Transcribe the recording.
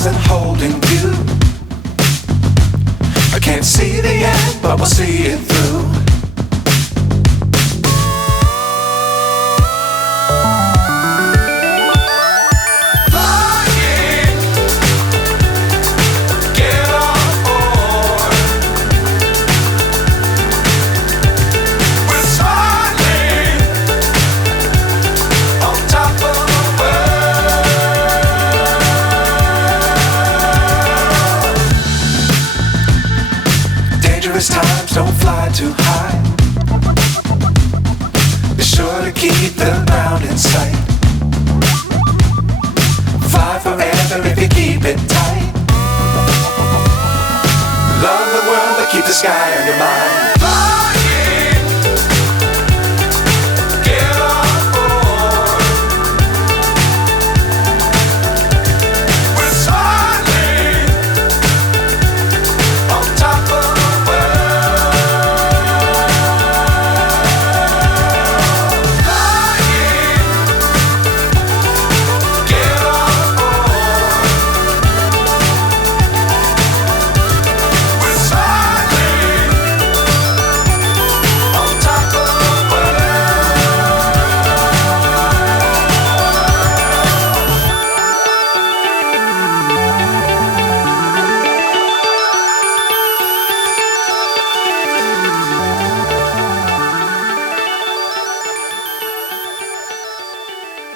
stars and holding you. I can't see the end, but we'll see it through. Times don't fly too high. Be sure to keep the ground in sight. Fly forever if you keep it tight. Love the world but keep the sky on your mind.